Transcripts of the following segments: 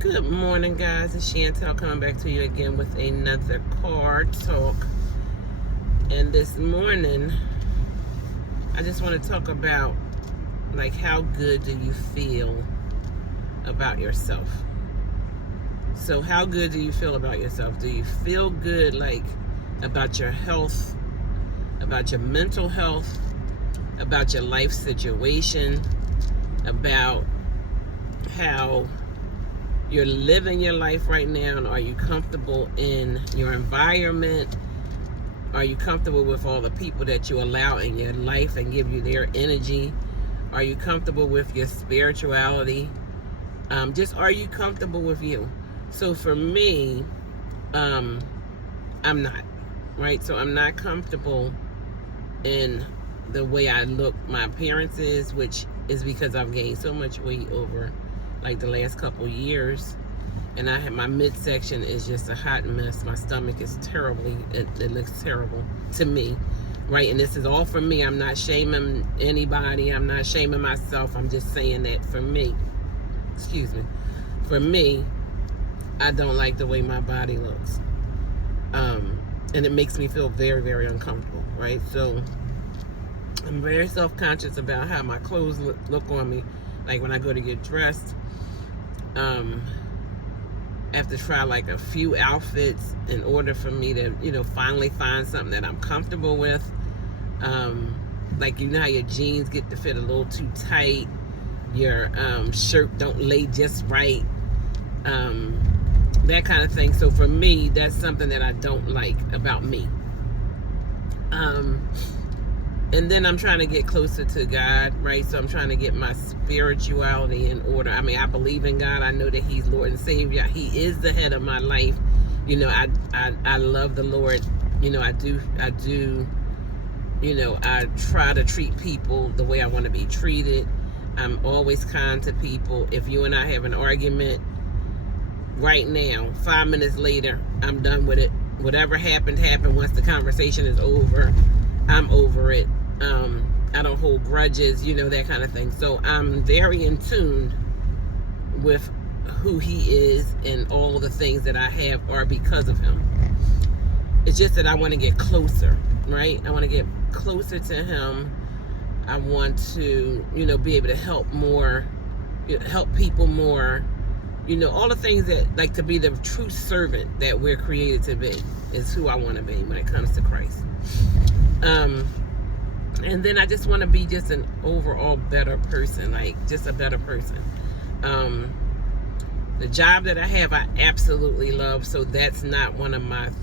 Good morning, guys. It's Chantel coming back to you again with another card talk. And this morning, I just want to talk about, like, how good do you feel about yourself? So how good do you feel about yourself? Do you feel good, like, about your health, about your mental health, about your life situation, about how you're living your life right now? Are you comfortable in your environment? Are you comfortable with all the people that you allow in your life and give you their energy? Are you comfortable with your spirituality? Just are you comfortable with you? So for me, I'm not, right? So I'm not comfortable in the way I look, my appearances, which is because I've gained so much weight over like the last couple years, and I have my midsection is just a hot mess. My stomach is terribly, it looks terrible to me, right? And this is all for me. I'm not shaming anybody. I'm not shaming myself. I'm just saying that for me, for me, I don't like the way my body looks, and it makes me feel very, very uncomfortable, right? So I'm very self-conscious about how my clothes look on me. Like when I go to get dressed, I have to try like a few outfits in order for me to, finally find something that I'm comfortable with. Like, you know how your jeans get to fit a little too tight, your shirt don't lay just right, that kind of thing. So for me, that's something that I don't like about me. And then I'm trying to get closer to God, right? So I'm trying to get my spirituality in order. I mean, I believe in God. I know that He's Lord and Savior. He is the head of my life. I love the Lord. I do. I try to treat people the way I want to be treated. I'm always kind to people. If you and I have an argument right now, 5 minutes later, I'm done with it. Whatever happened. Once the conversation is over, I'm over it. I don't hold grudges, that kind of thing. So I'm very in tune with who He is, and all the things that I have are because of Him. It's just that I want to get closer, right? I want to get closer to Him. I want to, be able to help people more, all the things that, like, to be the true servant that we're created to be is who I want to be when it comes to Christ. And then I just want to be just an overall better person, like just a better person. The job that I have, I absolutely love, so that's not one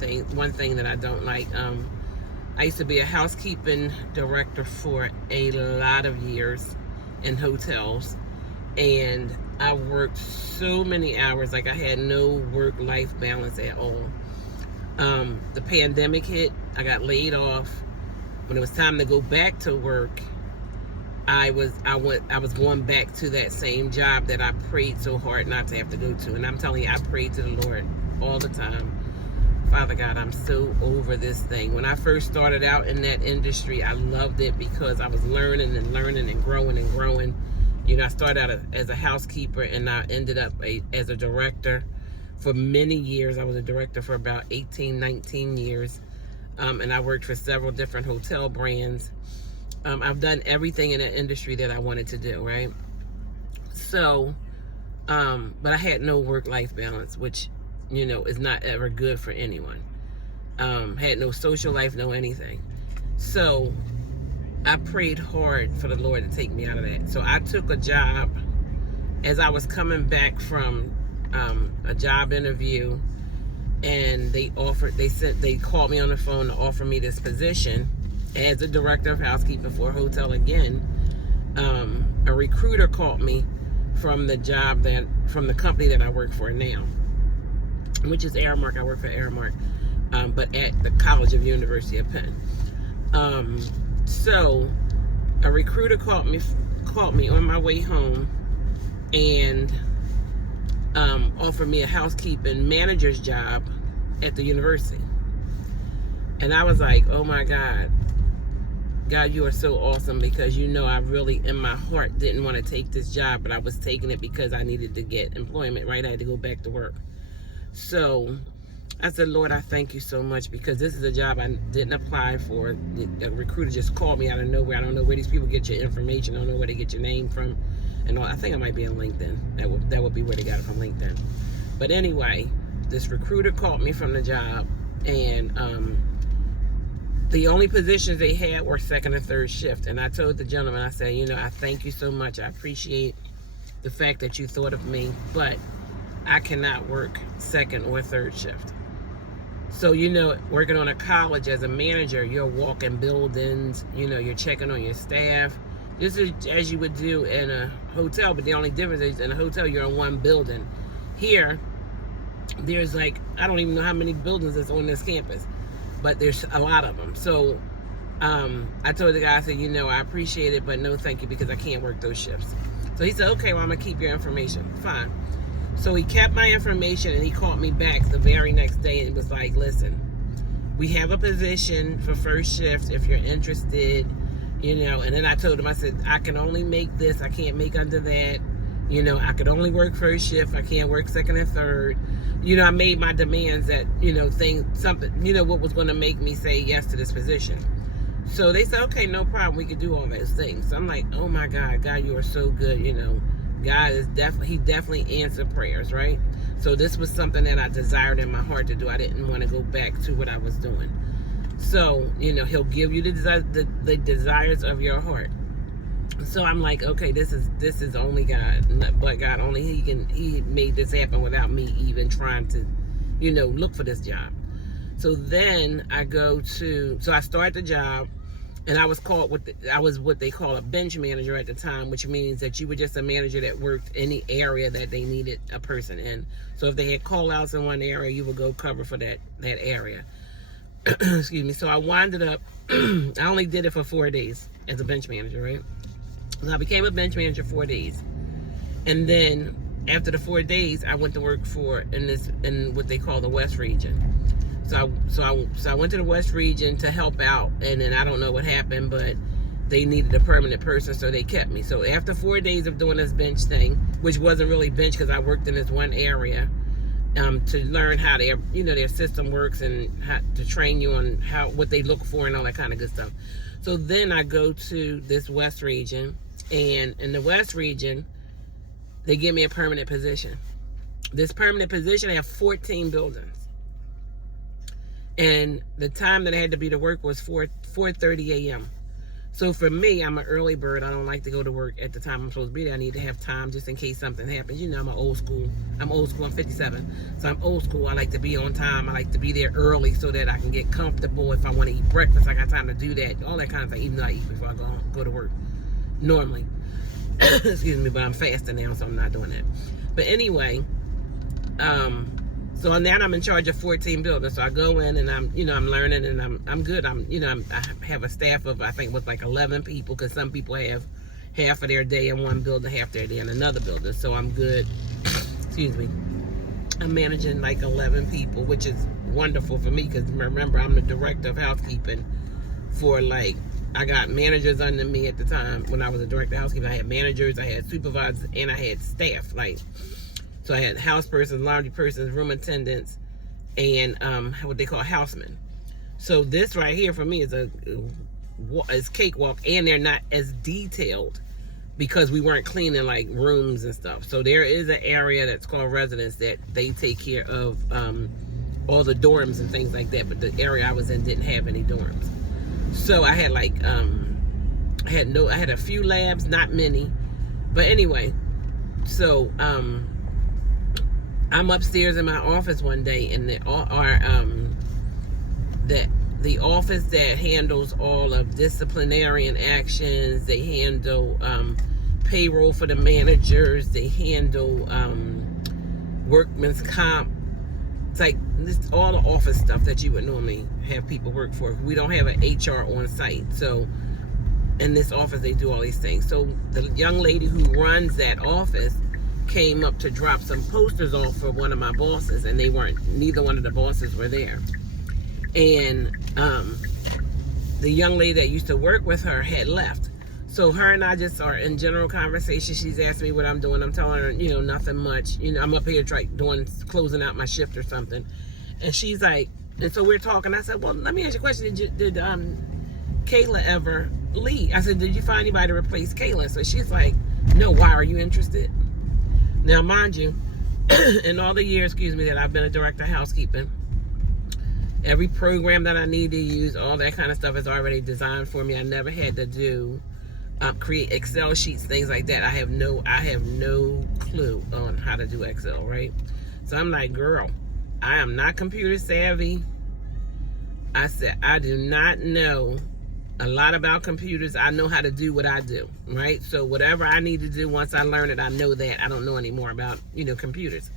thing that I don't like. I used to be a housekeeping director for a lot of years in hotels, and I worked so many hours, like I had no work-life balance at all. The pandemic hit, I got laid off. When it was time to go back to work, I was going back to that same job that I prayed so hard not to have to go to. And I'm telling you, I prayed to the Lord all the time. Father God, I'm so over this thing. When I first started out in that industry, I loved it because I was learning and growing and growing. I started out as a housekeeper, and I ended up as a director for many years. I was a director for about 18, 19 years. And I worked for several different hotel brands. I've done everything in that industry that I wanted to do, right? So, but I had no work-life balance, which, is not ever good for anyone. Had no social life, no anything. So I prayed hard for the Lord to take me out of that. So I took a job as I was coming back from a job interview, and they called me on the phone to offer me this position as a director of housekeeping for a hotel again. A recruiter called me from the company that I work for now, which is Aramark. I work for Aramark, but at the College of University of Penn. So a recruiter called me on my way home, and offered me a housekeeping manager's job at the university. And I was like, oh my God, God, you are so awesome, because you know I really, in my heart, didn't want to take this job, but I was taking it because I needed to get employment, right? I had to go back to work. So I said, Lord, I thank you so much, because this is a job I didn't apply for. The recruiter just called me out of nowhere. I don't know where these people get your information. I don't know where they get your name from. And I think it might be on LinkedIn. That would be where they got it from, LinkedIn. But anyway, this recruiter called me from the job, and the only positions they had were second and third shift. And I told the gentleman, I said, you know, I thank you so much. I appreciate the fact that you thought of me, but I cannot work second or third shift. So, you know, working on a college as a manager, you're walking buildings, you know, you're checking on your staff. This is as you would do in a hotel, but the only difference is in a hotel, you're in one building. Here, there's like, I don't even know how many buildings is on this campus, but there's a lot of them. So I told the guy, I said, you know, I appreciate it, but no thank you, because I can't work those shifts. So he said, okay, well, I'm going to keep your information. Fine. So he kept my information, and he called me back the very next day and was like, listen, we have a position for first shift if you're interested, you know. And then I told him, I said, I can only make this. I can't make under that. You know, I could only work first shift. I can't work second and third. You know, I made my demands that, you know, something, you know, what was going to make me say yes to this position. So they said, okay, no problem. We could do all those things. So I'm like, oh my God, God, you are so good. You know, God is he definitely answered prayers, right? So this was something that I desired in my heart to do. I didn't want to go back to what I was doing. So, you know, he'll give you the desires of your heart. So I'm like, okay, this is only God, but God, only he made this happen without me even trying to, you know, look for this job. So then I I start the job, and I was I was what they call a bench manager at the time, which means that you were just a manager that worked any area that they needed a person in. So if they had call outs in one area, you would go cover for that area. Excuse me. So I winded up, I only did it for 4 days as a bench manager, right? So I became a bench manager 4 days. And then after the 4 days, I went to work in what they call the West region. So I went to the West region to help out, and then I don't know what happened, but they needed a permanent person, so they kept me. So after 4 days of doing this bench thing, which wasn't really bench because I worked in this one area, to learn how their system works, and how to train you on what they look for and all that kind of good stuff. So then I go to this West region, and in the West region, they give me a permanent position. This permanent position, I have 14 buildings. And the time that I had to be to work was 4:30 a.m. So for me, I'm an early bird. I don't like to go to work at the time I'm supposed to be there. I need to have time just in case something happens. You know, I'm old school. I'm 57. So I'm old school. I like to be on time. I like to be there early so that I can get comfortable. If I want to eat breakfast, I got time to do that. All that kind of thing, even though I eat before I go to work normally. Excuse me, but I'm fasting now, so I'm not doing that. But anyway, so now I'm in charge of 14 buildings. So I go in, and I'm learning, and I'm good. I have a staff of, I think it was like 11 people, because some people have half of their day in one building, half their day in another building. So I'm good. Excuse me. I'm managing like 11 people, which is wonderful for me, because remember, I'm the director of housekeeping for I got managers under me at the time. When I was a director of housekeeping, I had managers, I had supervisors, and I had staff. So I had house persons, laundry persons, room attendants, and what they call housemen. So this right here for me is cakewalk, and they're not as detailed because we weren't cleaning like rooms and stuff. So there is an area that's called residence that they take care of all the dorms and things like that. But the area I was in didn't have any dorms. So I had I had a few labs, not many, but anyway. So I'm upstairs in my office one day, and the office that handles all of disciplinarian actions, they handle payroll for the managers, they handle workman's comp. It's like all the office stuff that you would normally have people work for. We don't have an HR on site, so in this office they do all these things. So the young lady who runs that office came up to drop some posters off for one of my bosses, and neither one of the bosses were there. And the young lady that used to work with her had left. So her and I just are in general conversation. She's asking me what I'm doing. I'm telling her, nothing much. I'm up here closing out my shift or something. And she's like, and so we're talking. I said, well, let me ask you a question. Did Kayla ever leave? I said, did you find anybody to replace Kayla? So she's like, no, why, are you interested? Now, mind you, in all the years, that I've been a director of housekeeping, every program that I need to use, all that kind of stuff is already designed for me. I never had to do create Excel sheets, things like that. I have no clue on how to do Excel, right? So I'm like, girl, I am not computer savvy. I said, I do not know a lot about computers. I know how to do what I do, right? So whatever I need to do, once I learn it, I know that. I don't know any more about, computers.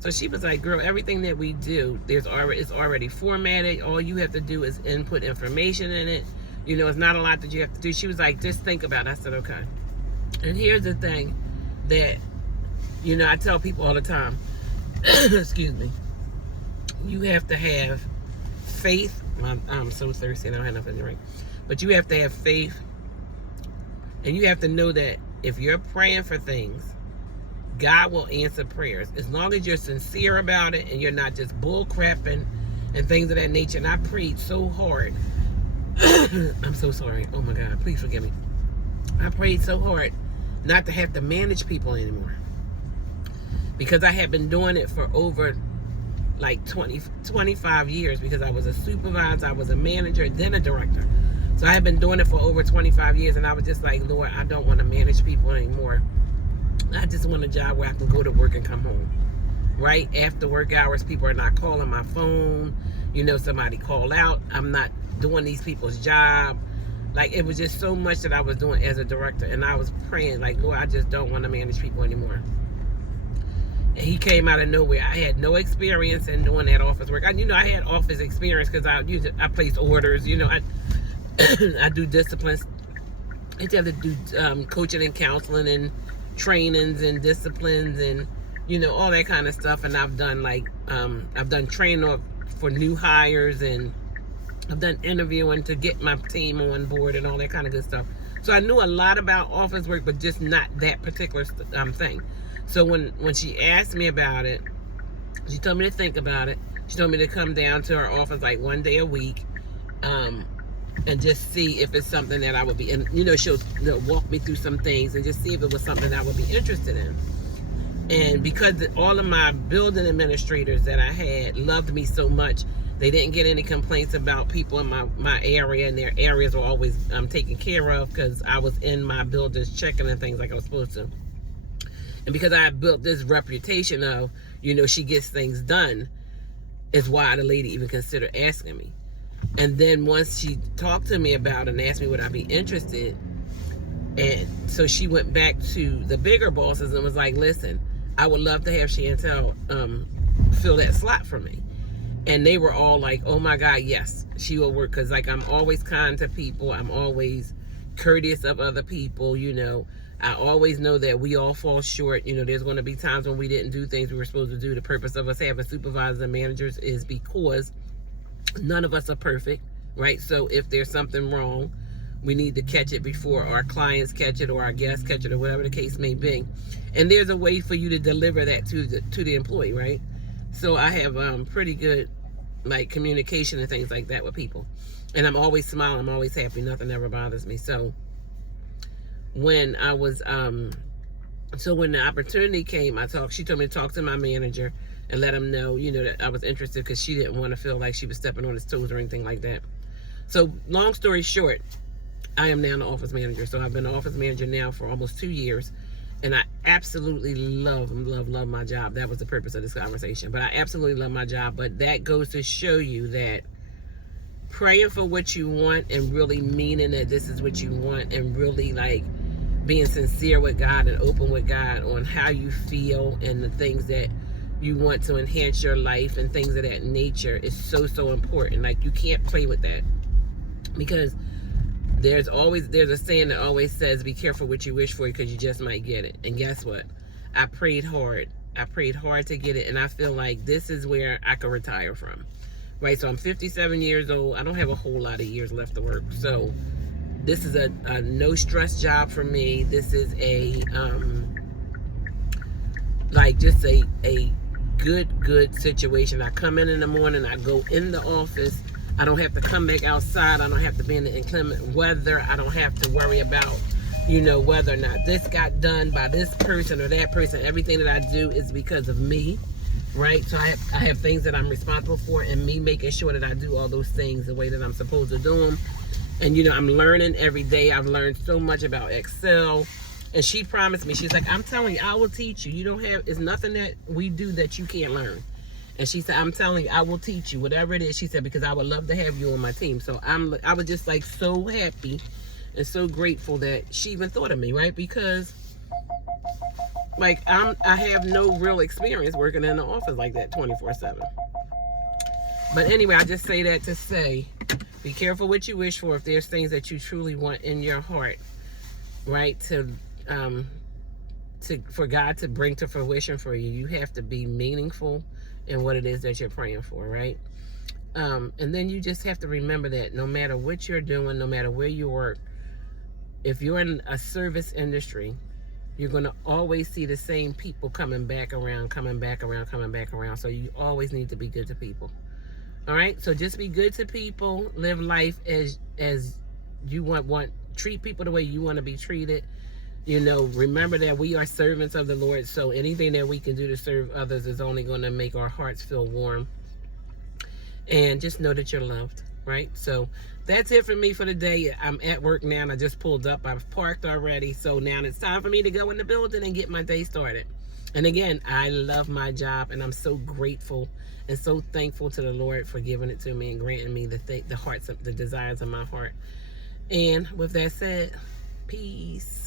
So she was like, girl, everything that we do, it's already formatted. All you have to do is input information in it. It's not a lot that you have to do. She was like, just think about it. I said, okay. And here's the thing that, I tell people all the time, excuse me, you have to have faith. I'm so thirsty. I don't have nothing to drink. But you have to have faith. And you have to know that if you're praying for things, God will answer prayers. As long as you're sincere about it and you're not just bull crapping and things of that nature. And I prayed so hard. I'm so sorry. Oh my God, please forgive me. I prayed so hard not to have to manage people anymore. Because I had been doing it for over like 25 years, because I was a supervisor, I was a manager, then a director. So I had been doing it for over 25 years, and I was just like, Lord, I don't want to manage people anymore. I just want a job where I can go to work and come home. Right after work hours, people are not calling my phone. Somebody call out. I'm not doing these people's job. Like, it was just so much that I was doing as a director, and I was praying like, Lord, I just don't want to manage people anymore. And he came out of nowhere. I had no experience in doing that office work. I had office experience because I placed orders. I do disciplines. I have to do coaching and counseling and trainings and disciplines and all that kind of stuff. And I've done I've done training for new hires, and I've done interviewing to get my team on board and all that kind of good stuff. So I knew a lot about office work, but just not that particular thing. So when she asked me about it, she told me to think about it. She told me to come down to her office like one day a week, and just see if it's something that I would be, and she'll walk me through some things and just see if it was something that I would be interested in. And because all of my building administrators that I had loved me so much, they didn't get any complaints about people in my area, and their areas were always taken care of because I was in my buildings checking and things like I was supposed to. And because I built this reputation of, she gets things done, is why the lady even considered asking me. And then once she talked to me about it and asked me would I be interested, and so she went back to the bigger bosses and was like, listen, I would love to have Chantel fill that slot for me. And they were all like, oh my God, yes, she will work. Because I'm always kind to people. I'm always courteous of other people, I always know that we all fall short. There's going to be times when we didn't do things we were supposed to do. The purpose of us having supervisors and managers is because none of us are perfect, right? So if there's something wrong, we need to catch it before our clients catch it or our guests catch it or whatever the case may be. And there's a way for you to deliver that to the employee, right? So I have pretty good communication and things like that with people. And I'm always smiling. I'm always happy. Nothing ever bothers me. So when I was, so when the opportunity came, she told me to talk to my manager and let him know, that I was interested, because she didn't want to feel like she was stepping on his toes or anything like that. So long story short, I am now the office manager. So I've been the office manager now for almost 2 years, and I absolutely love my job. That was the purpose of this conversation. But I absolutely love my job. But that goes to show you that praying for what you want and really meaning that this is what you want, and really being sincere with God and open with God on how you feel and the things that you want to enhance your life and things of that nature is so important. You can't play with that, because there's a saying that always says, be careful what you wish for, because you just might get it. And guess what? I prayed hard to get it, and I feel like this is where I could retire from, right? So I'm 57 years old. I don't have a whole lot of years left to work. So this is a no stress job for me. This is a like just a good situation. I come in the morning, I go in the office. I don't have to come back outside. I don't have to be in the inclement weather. I don't have to worry about, whether or not this got done by this person or that person. Everything that I do is because of me, right? So I have things that I'm responsible for, and me making sure that I do all those things the way that I'm supposed to do them. And I'm learning every day. I've learned so much about Excel. And she promised me, she's like, I'm telling you, I will teach you. It's nothing that we do that you can't learn. And she said, I'm telling you, I will teach you, whatever it is. She said, because I would love to have you on my team. So I was just like so happy and so grateful that she even thought of me, right? Because like I have no real experience working in the office like that 24/7. But anyway, I just say that to say, be careful what you wish for. If there's things that you truly want in your heart, right, for God to bring to fruition for you, you have to be meaningful in what it is that you're praying for, right? And then you just have to remember that no matter what you're doing, no matter where you work, if you're in a service industry, you're going to always see the same people coming back around. So you always need to be good to people. All right? So just be good to people. Live life as you want. Treat people the way you want to be treated. Remember that we are servants of the Lord. So anything that we can do to serve others is only going to make our hearts feel warm. And just know that you're loved, right? So that's it for me for the day. I'm at work now, and I just pulled up. I've parked already. So now it's time for me to go in the building and get my day started. And again, I love my job, and I'm so grateful and so thankful to the Lord for giving it to me and granting me the desires of my heart. And with that said, peace.